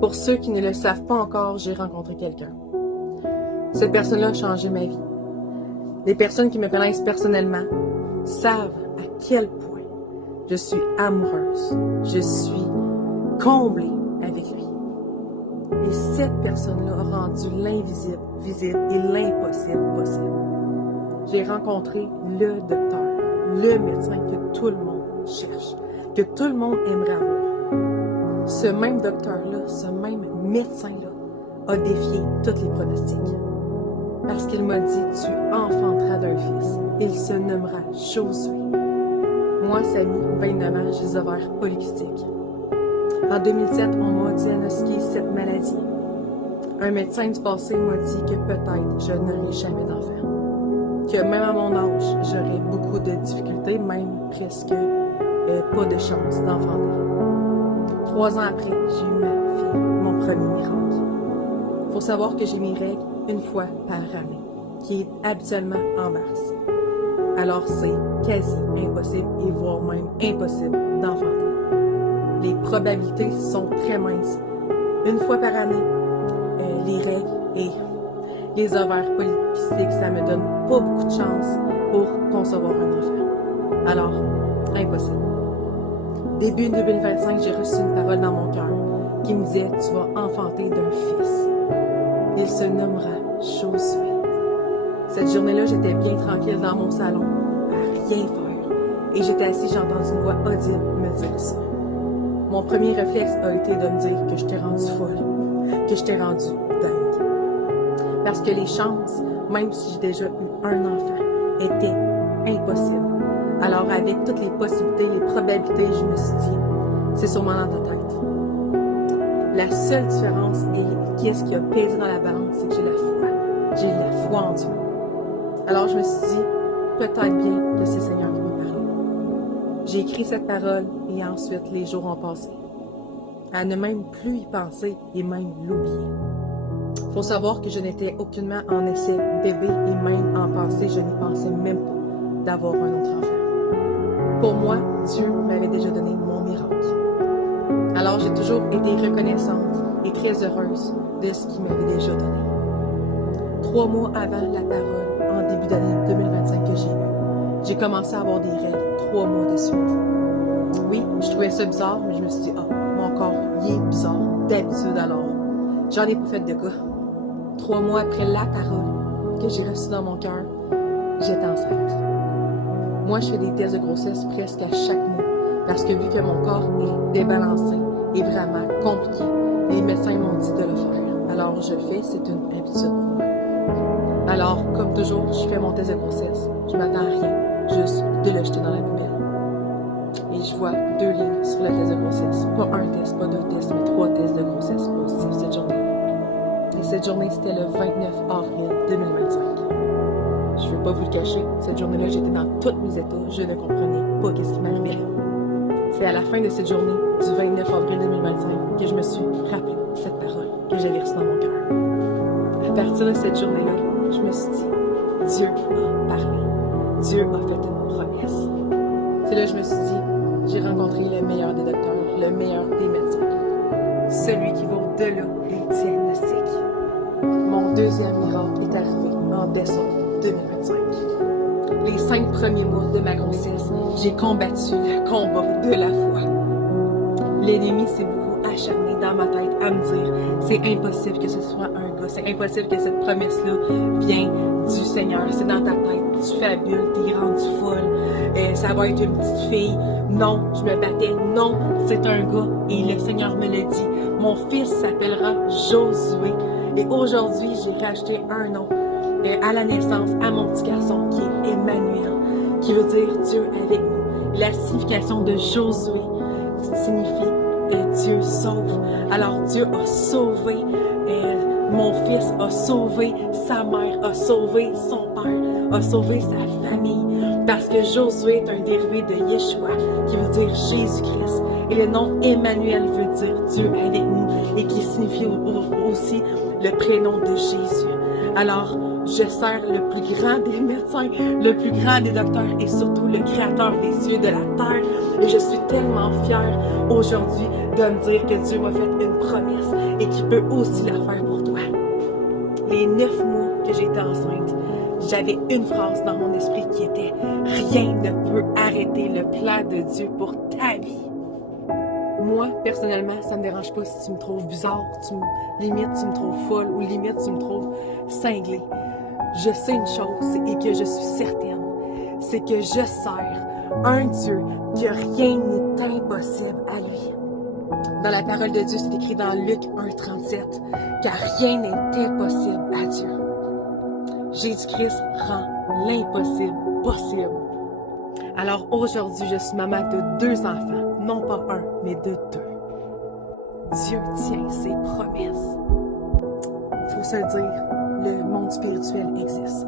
Pour ceux qui ne le savent pas encore, j'ai rencontré quelqu'un. Cette personne-là a changé ma vie. Les personnes qui me connaissent personnellement savent à quel point je suis amoureuse. Je suis comblée avec lui. Et cette personne-là a rendu l'invisible visible et l'impossible possible. J'ai rencontré le docteur, le médecin que tout le monde cherche, que tout le monde aimerait avoir. Ce même docteur-là, ce même médecin-là a défié tous les pronostics. Parce qu'il m'a dit, tu enfanteras d'un fils. Il se nommera Josué. Moi, Samy, 29 ans, j'ai des ovaires polykystiques. En 2007, on m'a diagnostiqué cette maladie. Un médecin du passé m'a dit que peut-être je n'aurai jamais d'enfant. Que même à mon âge, j'aurais beaucoup de difficultés, même presque pas de chance d'enfanter. 3 ans après, j'ai eu ma fille, mon premier miracle. Il faut savoir que j'ai mes règles une fois par année, qui est habituellement en mars. Alors c'est quasi impossible et voire même impossible d'enfanter. Les probabilités sont très minces. Une fois par année, les règles et les ovaires polykystiques, ça me donne pas beaucoup de chance pour concevoir un enfant. Alors, impossible. Début 2025, j'ai reçu une parole dans mon cœur qui me disait « Tu vas enfanter d'un fils. Il se nommera Josué. » Cette journée-là, j'étais bien tranquille dans mon salon, à rien faire. Et j'étais assise, j'ai entendu une voix audible me dire ça. Mon premier réflexe a été de me dire que j'étais rendue folle, que j'étais rendue dingue. Parce que les chances, même si j'ai déjà eu un enfant, étaient impossibles. Alors avec toutes les possibilités, les probabilités, je me suis dit, c'est sûrement dans ta tête. La seule différence et qu'est-ce qui a pesé dans la balance, c'est que j'ai la foi. J'ai la foi en Dieu. Alors je me suis dit, peut-être bien que c'est le Seigneur qui m'a parlé. J'ai écrit cette parole et ensuite les jours ont passé. À ne même plus y penser et même l'oublier. Faut savoir que je n'étais aucunement en essai bébé et même en pensée, je n'y pensais même pas d'avoir un autre enfant. Pour moi, Dieu m'avait déjà donné mon miracle. Alors j'ai toujours été reconnaissante et très heureuse de ce qu'il m'avait déjà donné. 3 mois avant la parole, en début d'année 2025 que j'ai eue, j'ai commencé à avoir des règles 3 mois de suite. Oui, je trouvais ça bizarre, mais je me suis dit, mon corps, il est bizarre, d'habitude alors. J'en ai pas fait de cas. 3 mois après la parole que j'ai reçue dans mon cœur, j'étais enceinte. Moi, je fais des tests de grossesse presque à chaque mois, parce que vu que mon corps est débalancé et vraiment compliqué, les médecins m'ont dit de le faire. Alors, je le fais, c'est une habitude pour moi. Alors, comme toujours, je fais mon test de grossesse. Je m'attends à rien, juste de le jeter dans la poubelle. Et je vois 2 lignes sur le test de grossesse. Pas un test, pas 2 tests, mais 3 tests de grossesse positifs cette journée-là. Et cette journée, c'était le 29 avril 2025. Je ne vais pas vous le cacher, cette journée-là, j'étais dans tous mes états. Je ne comprenais pas qu'est-ce qui m'arrivait. C'est à la fin de cette journée, du 29 avril 2025, que je me suis rappelé cette parole que j'avais reçue dans mon cœur. À partir de cette journée-là, je me suis dit, Dieu a parlé. Dieu a fait une promesse. C'est là que je me suis dit, j'ai rencontré le meilleur des docteurs, le meilleur des médecins. Celui qui va au-delà des diagnostics. Mon deuxième miracle est arrivé en décembre 2025. Les 5 premiers mois de ma grossesse, j'ai combattu le combat de la foi. L'ennemi s'est beaucoup acharné dans ma tête à me dire c'est impossible que ce soit un gars, c'est impossible que cette promesse-là vienne du Seigneur, c'est dans ta tête, tu fabules, t'es rendu folle, ça va être une petite fille. Non, je me battais, non, c'est un gars et le Seigneur me l'a dit. Mon fils s'appellera Josué et aujourd'hui j'ai racheté un nom à la naissance à mon petit garçon qui est Emmanuel, qui veut dire Dieu avec nous. La signification de Josué signifie Dieu sauve. Alors Dieu a sauvé mon fils, a sauvé sa mère, a sauvé son père, a sauvé sa famille. Parce que Josué est un dérivé de Yeshua, qui veut dire Jésus-Christ. Et le nom Emmanuel veut dire Dieu avec nous, et qui signifie aussi le prénom de Jésus. Alors, je sers le plus grand des médecins, le plus grand des docteurs et surtout le créateur des cieux, de la terre. Et je suis tellement fière aujourd'hui de me dire que Dieu m'a fait une promesse et qui peut aussi la faire pour toi. Les 9 mois que j'étais enceinte, j'avais une phrase dans mon esprit qui était « Rien ne peut arrêter le plan de Dieu pour ta vie ». Moi, personnellement, ça me dérange pas si tu me trouves bizarre, limite tu me trouves folle ou limite tu me trouves cinglée. Je sais une chose et que je suis certaine, c'est que je sers un Dieu que rien n'est impossible à lui. Dans la parole de Dieu, c'est écrit dans Luc 1,37, car rien n'est impossible à Dieu. Jésus-Christ rend l'impossible possible. Alors aujourd'hui, je suis maman de 2 enfants, non pas un, mais de 2. Dieu tient ses promesses. Il faut se le dire, le monde spirituel existe.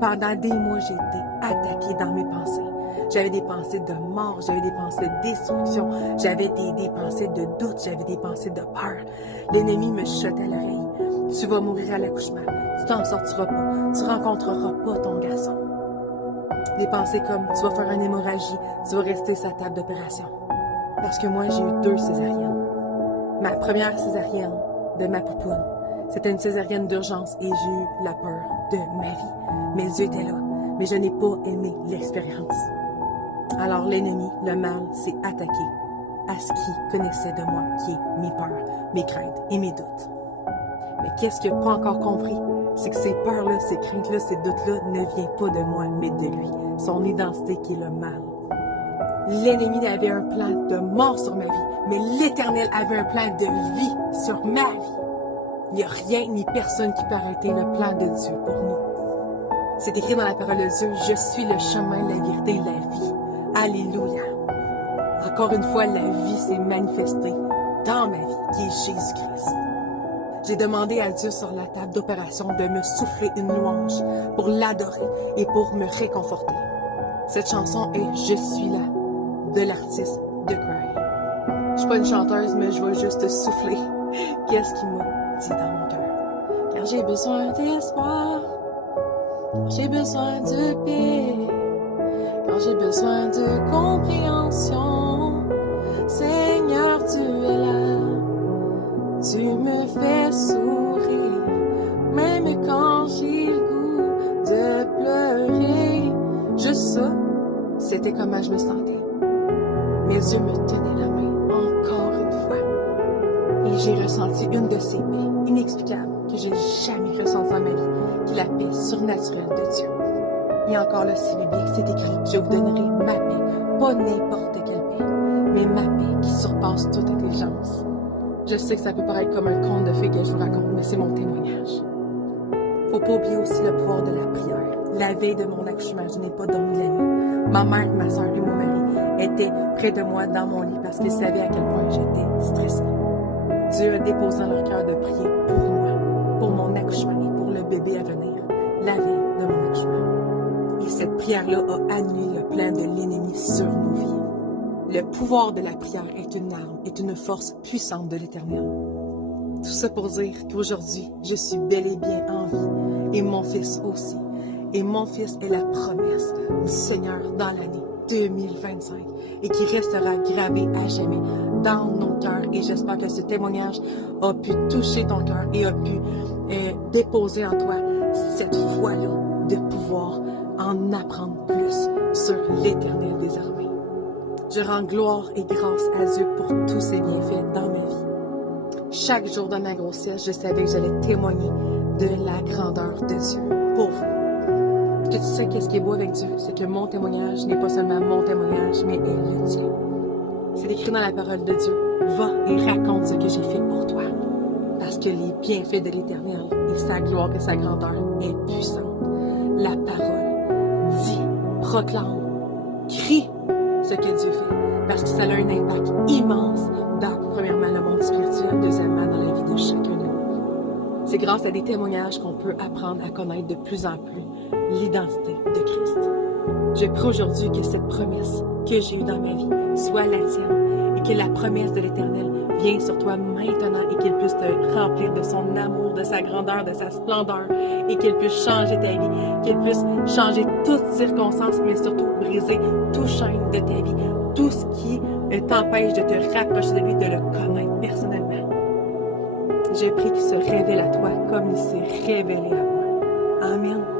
Pendant des mois, j'ai été attaquée dans mes pensées. J'avais des pensées de mort, j'avais des pensées de destruction, j'avais des pensées de doute, j'avais des pensées de peur. L'ennemi me chuchotait à l'oreille. Tu vas mourir à l'accouchement, tu t'en sortiras pas, tu rencontreras pas ton garçon. Des pensées comme tu vas faire une hémorragie, tu vas rester sur la table d'opération. Parce que moi, j'ai eu 2 césariennes. Ma première césarienne de ma poupoune, c'était une césarienne d'urgence et j'ai eu la peur de ma vie. Mes yeux étaient là, mais je n'ai pas aimé l'expérience. Alors l'ennemi, le mal, s'est attaqué à ce qu'il connaissait de moi, qui est mes peurs, mes craintes et mes doutes. Mais qu'est-ce qu'il n'a pas encore compris? C'est que ces peurs-là, ces craintes-là, ces doutes-là ne viennent pas de moi, mais de lui. Son identité qui est le mal. L'ennemi avait un plan de mort sur ma vie, mais l'Éternel avait un plan de vie sur ma vie. Il n'y a rien ni personne qui peut arrêter le plan de Dieu pour nous. C'est écrit dans la parole de Dieu, « Je suis le chemin, la vérité et la vie. » Alléluia. Encore une fois, la vie s'est manifestée dans ma vie, qui est Jésus-Christ. J'ai demandé à Dieu sur la table d'opération de me souffler une louange pour l'adorer et pour me réconforter. Cette chanson est « Je suis là » de l'artiste The Cry. Je suis pas une chanteuse, mais je vais juste souffler. Qu'est-ce qu'il m'a dit dans mon cœur? Car j'ai besoin d'espoir, j'ai besoin de paix, quand j'ai besoin de compréhension. Seigneur, tu es là, tu me fais sourire, même quand j'ai le goût de pleurer. Juste ça, c'était comment je me sentais. Mes yeux me tenaient la main encore une fois. Et j'ai ressenti une de ces paix inexplicables que j'ai jamais ressentie dans ma vie, qui est la paix surnaturelle de Dieu. Et encore là, c'est biblique, c'est écrit, je vous donnerai ma paix, pas n'importe quelle paix, mais ma paix qui surpasse toute intelligence. Je sais que ça peut paraître comme un conte de fées que je vous raconte, mais c'est mon témoignage. Faut pas oublier aussi le pouvoir de la prière. La veille de mon accouchement, je n'ai pas dormi la nuit. Ma mère, ma soeur et mon mari étaient près de moi dans mon lit parce qu'ils savaient à quel point j'étais stressée. Dieu a déposé dans leur cœur de prier pour moi, pour mon accouchement et pour le bébé à venir, la veille de mon accouchement. Et cette prière-là a annulé le plan de l'ennemi sur nos vies. Le pouvoir de la prière est une arme, est une force puissante de l'Éternel. Tout ça pour dire qu'aujourd'hui, je suis bel et bien en vie, et mon fils aussi. Et mon fils est la promesse du Seigneur dans l'année 2025 et qui restera gravé à jamais dans nos cœurs. Et j'espère que ce témoignage a pu toucher ton cœur et a pu déposer en toi cette foi-là de pouvoir en apprendre plus sur l'Éternel des armées. Je rends gloire et grâce à Dieu pour tous ses bienfaits dans ma vie. Chaque jour de ma grossesse, je savais que j'allais témoigner de la grandeur de Dieu pour vous. Que tu sais qu'est-ce qui est beau avec Dieu, c'est que mon témoignage n'est pas seulement mon témoignage, mais le tien. C'est écrit dans la parole de Dieu. Va et raconte ce que j'ai fait pour toi. Parce que les bienfaits de l'Éternel et sa gloire et sa grandeur est puissante. La parole dit, proclame, crie ce que Dieu fait. Parce que ça a un impact immense dans, premièrement, le monde spirituel, deuxièmement, dans la vie de chacun de nous. C'est grâce à des témoignages qu'on peut apprendre à connaître de plus en plus l'identité de Christ. Je prie aujourd'hui que cette promesse que j'ai eue dans ma vie soit la tienne et que la promesse de l'Éternel vienne sur toi maintenant et qu'il puisse te remplir de son amour, de sa grandeur, de sa splendeur et qu'il puisse changer ta vie, qu'il puisse changer toutes circonstances, mais surtout briser toute chaîne de ta vie, tout ce qui t'empêche de te rapprocher de lui, de le connaître personnellement. Je prie qu'il se révèle à toi comme il s'est révélé à moi. Amen.